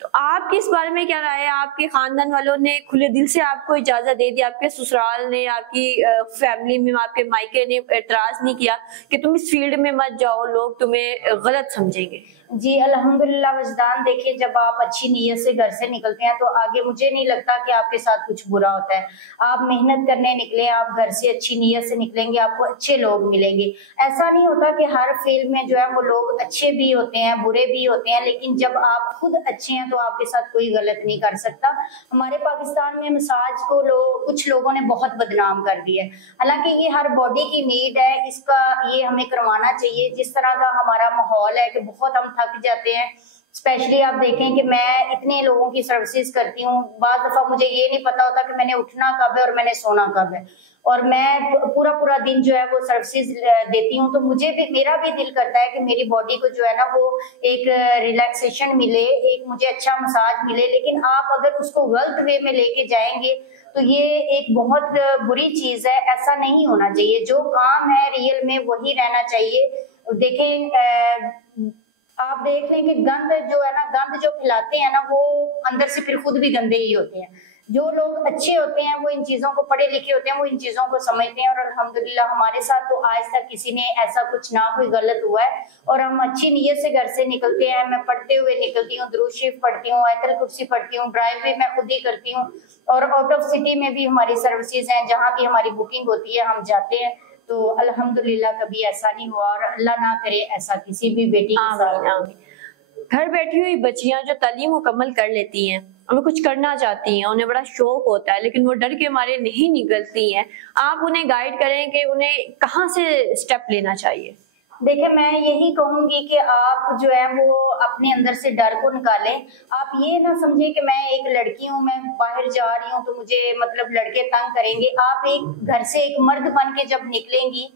تو آپ کی اس بارے میں کیا رائے ہے؟ آپ کے خاندان والوں نے کھلے دل سے آپ کو اجازت دے دی؟ آپ کے سسرال نے، آپ کی فیملی میں، آپ کے مائکے نے اعتراض نہیں کیا کہ تم اس فیلڈ میں مت جاؤ، لوگ تمہیں غلط سمجھیں گے؟ جی الحمدللہ وجدان، دیکھیے جب آپ اچھی نیت سے گھر سے نکلتے ہیں تو آگے مجھے نہیں لگتا کہ آپ کے ساتھ کچھ برا ہوتا ہے. آپ محنت کرنے نکلے، آپ گھر سے اچھی نیت سے نکلیں گے، آپ کو اچھے لوگ ملیں گے. ایسا نہیں ہوتا کہ ہر فیلڈ میں جو ہے وہ لوگ اچھے بھی ہوتے ہیں برے بھی ہوتے ہیں، لیکن جب آپ خود اچھے ہیں تو آپ کے ساتھ کوئی غلط نہیں کر سکتا. ہمارے پاکستان میں مساج کو کچھ لوگوں نے بہت بدنام کر دیا ہے، حالانکہ یہ ہر باڈی کی نیڈ ہے، اس کا یہ ہمیں کروانا چاہیے. جس طرح کا ہمارا ماحول ہے کہ بہت ہم تھک جاتے ہیں، اسپیشلی آپ دیکھیں کہ میں اتنے لوگوں کی سروسز کرتی ہوں، بعض دفعہ مجھے یہ نہیں پتا ہوتا کہ میں نے اٹھنا کب ہے اور میں نے سونا کب ہے، اور میں پورا دن جو ہے وہ سروسز دیتی ہوں. تو مجھے بھی، میرا بھی دل کرتا ہے کہ میری باڈی کو جو ہے نا وہ ایک ریلیکسیشن ملے، ایک مجھے اچھا مساج ملے. لیکن آپ اگر اس کو غلط وے میں لے کے جائیں گے تو یہ ایک بہت بری چیز ہے. ایسا نہیں ہونا چاہیے، جو کام ہے ریئل میں وہی رہنا چاہیے. دیکھیں آپ دیکھ لیں کہ گند جو ہے نا، گند جو پھیلاتے ہیں نا وہ اندر سے پھر خود بھی گندے ہی ہوتے ہیں. جو لوگ اچھے ہوتے ہیں وہ ان چیزوں کو، پڑھے لکھے ہوتے ہیں، وہ ان چیزوں کو سمجھتے ہیں. اور الحمدللہ ہمارے ساتھ تو آج تک کسی نے ایسا کچھ نہ کوئی غلط ہوا ہے، اور ہم اچھی نیت سے گھر سے نکلتے ہیں. میں پڑھتے ہوئے نکلتی ہوں، درود شریف پڑھتی ہوں، آیت الکرسی پڑھتی ہوں، ڈرائیو بھی میں خود ہی کرتی ہوں، اور آؤٹ آف سٹی میں بھی ہماری سروسز ہیں، جہاں بھی ہماری بکنگ ہوتی ہے ہم جاتے ہیں. تو الحمدللہ کبھی ایسا نہیں ہوا، اور اللہ نہ کرے ایسا کسی بھی بیٹی کے ساتھ. گھر بیٹھی ہوئی بچیاں جو تعلیم مکمل کر لیتی ہیں، انہیں کچھ کرنا چاہتی ہیں، انہیں بڑا شوق ہوتا ہے، لیکن وہ ڈر کے مارے نہیں نکلتی ہیں، آپ انہیں گائیڈ کریں کہ انہیں کہاں سے سٹیپ لینا چاہیے؟ دیکھیں میں یہی کہوں گی کہ آپ جو ہے وہ اپنے اندر سے ڈر کو نکالیں. آپ یہ نہ سمجھیں کہ میں ایک لڑکی ہوں، میں باہر جا رہی ہوں تو مجھے مطلب لڑکے تنگ کریں گے. آپ ایک گھر سے ایک مرد بن کے جب نکلیں گی،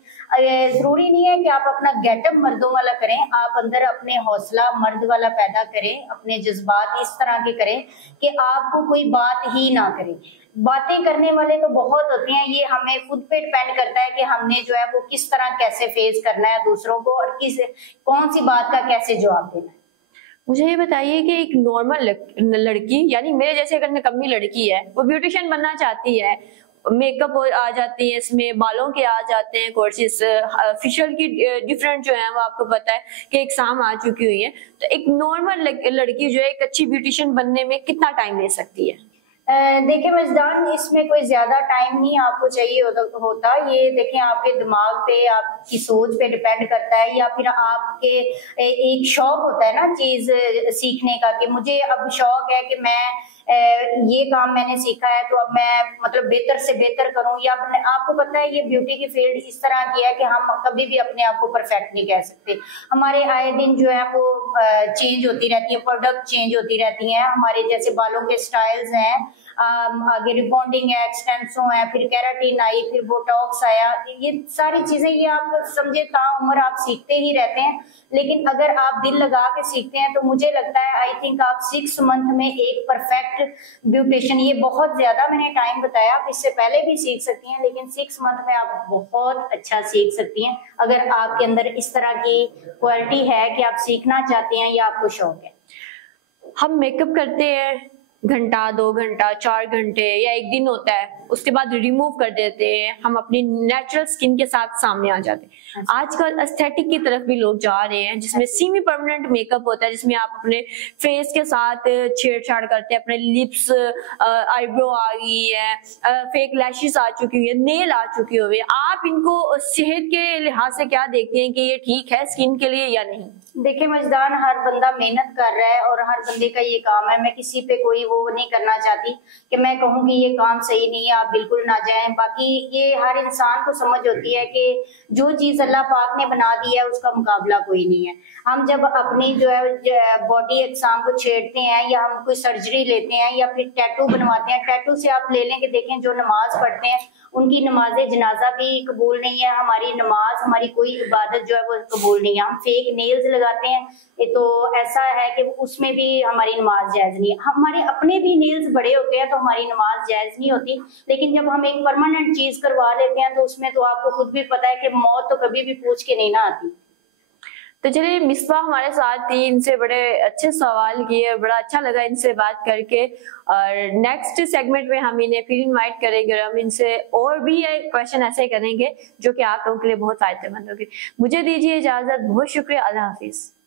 ضروری نہیں ہے کہ آپ اپنا گیٹ اپ مردوں والا کریں. آپ اندر اپنے حوصلہ مرد والا پیدا کریں، اپنے جذبات اس طرح کے کریں کہ آپ کو کوئی بات ہی نہ کرے. باتیں کرنے والے تو بہت ہوتے ہیں، یہ ہمیں خود پہ ڈپینڈ کرتا ہے کہ ہم نے جو ہے وہ کس طرح کیسے فیس کرنا ہے دوسروں کو، اور کون سی بات کا کیسے جواب دینا ہے. مجھے یہ بتائیے کہ ایک نارمل لڑکی، یعنی میرے جیسے اگر نکمی لڑکی ہے، وہ بیوٹیشین بننا چاہتی ہے، میک اپ آ جاتی ہے، اس میں بالوں کے آ جاتے ہیں کورسز، فیشیل کی ڈفرینٹ جو ہیں وہ آپ کو پتا ہے کہ اقسام آ چکی ہوئی ہیں، تو ایک نارمل لڑکی جو ہے ایک اچھی بیوٹیشین بننے میں کتنا ٹائم لے سکتی ہے؟ دیکھیں مزدان، اس میں کوئی زیادہ ٹائم نہیں آپ کو چاہیے ہوتا. یہ دیکھیں آپ کے دماغ پہ، آپ کی سوچ پہ ڈیپینڈ کرتا ہے، یا پھر آپ کے ایک شوق ہوتا ہے نا چیز سیکھنے کا، کہ مجھے اب شوق ہے کہ میں یہ کام میں نے سیکھا ہے تو اب میں مطلب بہتر سے بہتر کروں. یا آپ کو پتہ ہے یہ بیوٹی کی فیلڈ اس طرح کی ہے کہ ہم کبھی بھی اپنے آپ کو پرفیکٹ نہیں کہہ سکتے. ہمارے آئے دن جو ہے وہ چینج ہوتی رہتی ہے، پروڈکٹ چینج ہوتی رہتی ہیں. ہمارے جیسے بالوں کے سٹائلز ہیں، آگے ریبونڈنگ ہے، ایکسٹینسو ہے، پھر کیراٹین آئی، پھر بوٹاکس آیا. یہ ساری چیزیں یہ آپ سمجھے تا عمر آپ سیکھتے ہی رہتے ہیں. لیکن اگر آپ دل لگا کے سیکھتے ہیں تو مجھے لگتا ہے آئی تھنک آپ 6 منتھ میں ایک پرفیکٹ بیوٹیشن، یہ بہت زیادہ میں نے ٹائم بتایا، آپ اس سے پہلے بھی سیکھ سکتی ہیں، لیکن 6 منتھ میں آپ بہت اچھا سیکھ سکتی ہیں اگر آپ کے اندر اس طرح کی کوالٹی ہے کہ آپ سیکھنا چاہتے ہیں یا آپ کو شوق ہے. ہم میک اپ کرتے ہیں گھنٹہ، 2 گھنٹہ، 4 گھنٹے یا ایک دن ہوتا ہے، اس کے بعد ریموو کر دیتے ہیں، ہم اپنی نیچرل سکن کے ساتھ سامنے آ جاتے ہیں. آج کل ایستھیٹک کی طرف بھی لوگ جا رہے ہیں، جس میں سیمی پرماننٹ میک اپ ہوتا ہے، جس میں آپ اپنے فیس کے ساتھ چھیڑ چھاڑ کرتے ہیں، اپنے لپس، آئی برو آ گئی ہے، فیک لیشز آ چکی ہوئی ہے، نیل آ چکی ہوئی ہے. آپ ان کو صحت کے لحاظ سے کیا دیکھتے ہیں کہ یہ ٹھیک ہے سکن کے لیے یا نہیں؟ دیکھیں مجدان، ہر بندہ محنت کر رہا ہے اور ہر بندے کا یہ کام ہے. میں کسی پہ کوئی وہ نہیں کرنا چاہتی کہ میں کہوں کہ یہ کام صحیح نہیں ہے آپ بالکل نہ جائیں. باقی یہ ہر انسان کو سمجھ ہوتی ہے کہ جو چیز اللہ پاک نے بنا دی ہے اس کا مقابلہ کوئی نہیں ہے. ہم جب اپنی جو ہے باڈی اجسام کو چھیڑتے ہیں، یا ہم کوئی سرجری لیتے ہیں، یا پھر ٹیٹو بنواتے ہیں، ٹیٹو سے آپ لے لیں کہ دیکھیں جو نماز پڑھتے ہیں ان کی نماز جنازہ بھی قبول نہیں ہے، ہماری نماز، ہماری کوئی عبادت جو ہے وہ قبول نہیں ہے. ہم فیک نیلز لگاتے ہیں تو ایسا ہے کہ اس میں بھی ہماری نماز جائز نہیں ہے. ہمارے اپنے بھی نیلز بڑے ہوتے ہیں تو ہماری نماز جائز نہیں ہوتی. لیکن جب ہم ایک پرماننٹ چیز کروا لیتے ہیں تو اس میں تو آپ کو خود بھی پتا ہے کہ موت تو کبھی بھی پوچھ کے نہیں نہ آتی. تو چلیے مصباح ہمارے ساتھ تھی، ان سے بڑے اچھے سوال کیے، بڑا اچھا لگا ان سے بات کر کے، اور نیکسٹ سیگمنٹ میں ہم انہیں پھر انوائٹ کریں گے اور ہم ان سے اور بھی کویشچن ایسے کریں گے جو کہ آپ لوگوں کے لیے بہت فائدہ مند ہوگی۔ مجھے دیجیے اجازت، بہت شکریہ، اللہ حافظ۔